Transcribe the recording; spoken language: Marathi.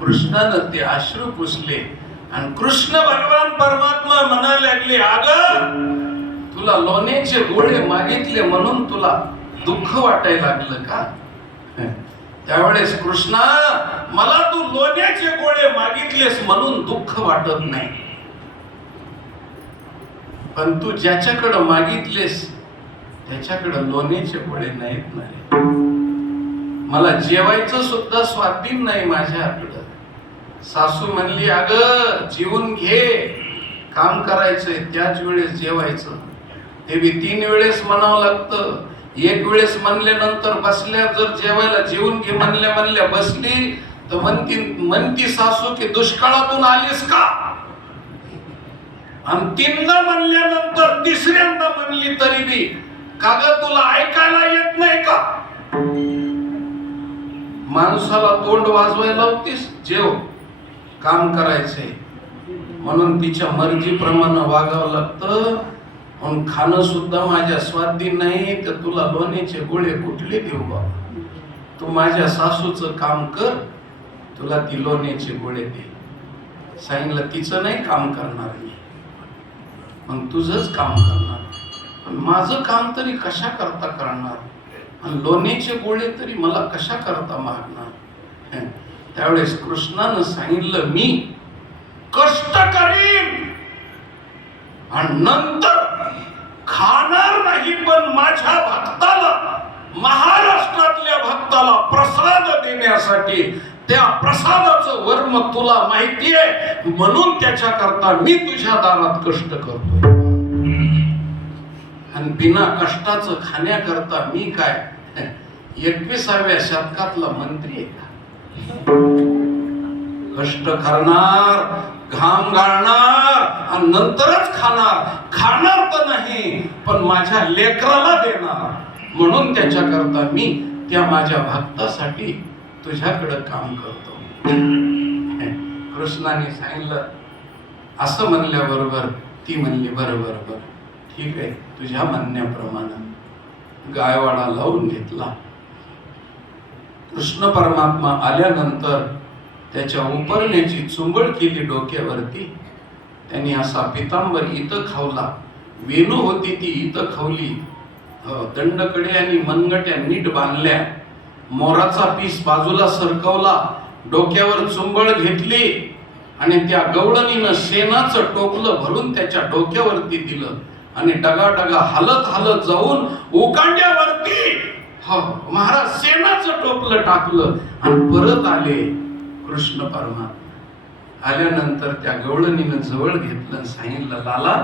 कृष्णानं ते अश्रू पुसले आणि कृष्ण भगवान परमात्मा म्हणायला लागले, अगं तुला लोण्याचे गोळे मागितले म्हणून तुला दुःख वाटायला लागलं का? त्यावेळेस कृष्णा, मला तू लोण्याचे गोळे मागितलेस म्हणून दुःख वाटत नाही, पण तू ज्याच्याकडे मागितलेस त्याच्याकडे लोण्याचे गोळे नाहीत ना रे. मला जेवायचं सुद्धा स्वाधीन नाही माझ्याकडं. सासू म्हणली, अगं जेवून घे, काम करायचंय त्याच वेळेस जेवायचं. ते बी 3 वेळेस म्हणावं लागतं. 1 वेळेस म्हणल्यानंतर बसल्या जर जेवायला जेवून घे म्हणल्या बसली तर म्हणती सासू की दुष्काळातून आलीस का? आणि 3दा म्हणल्यानंतर 3ऱ्यांदा म्हणली तरी बी का ग तुला ऐकायला येत नाही का? माणसाला तोंड वाजवायला होतीस, जेव, काम करायचंय म्हणून तिच्या मर्जीप्रमाणे वागावं लागतं. पण खाणं सुद्धा माझ्या स्वाधीन नाही, तर तुला लोण्याचे गोळे कुठले देऊ बाबा? तू माझ्या सासूचं काम कर, तुला ती लोण्याचे गोळे दे. सांगितलं तिचं नाही काम करणार मी, मग तुझंच काम करणार. पण माझं काम तरी कशा करता करणार, आणि लोण्याचे गोळे तरी मला कशा करता मागणार? त्यावेळेस कृष्णानं सांगितलं, मी कष्ट करीन आणि नंतर खाणार नाही, पण माझ्या भक्ताला, महाराष्ट्रातल्या भक्ताला प्रसाद देण्यासाठी, त्या प्रसादाचं वर्म तुला माहितीये म्हणून त्याच्या करता मी तुझ्या दारात कष्ट करतो. आणि बिना कष्टाचं खाण्याकरता मी काय 21व्या शतकातला मंत्री आहे का? कष्ट करणार, घाम गाळणार आणि नंतरच खाणार तर नाही, पण माझ्या लेकराला देणार म्हणून त्याच्याकरता मी त्या माझ्या भक्तासाठी तुझ्याकडे काम करतो. कृष्णाने सांगितलं. असं म्हणल्याबरोबर ती म्हणली, बरोबर ठीक आहे, तुझ्या म्हणण्याप्रमाणे गायवाडा लावून घेतला. कृष्ण परमात्मा आल्यानंतर त्याच्या उपरण्याची चुंबळ केली डोक्यावरती. त्यांनी असा पितांबर इथं खावला, वेणू होती ती इथं खावली, दंडकडे आणि मनगट्या नीट बांधल्या, मोराचा पीस बाजूला सरकवला, डोक्यावर चुंबळ घेतली आणि त्या गवळणीनं शेणाचं टोपलं भरून त्याच्या डोक्यावरती दिलं आणि डगा हलत जाऊन उकांड्यावरती महाराज शेणाचं टोपलं टाकलं आणि परत आले. कृष्ण परमात्मा आल्यानंतर त्या गवळणीनं जवळ घेतलं, सांगितलं, लाला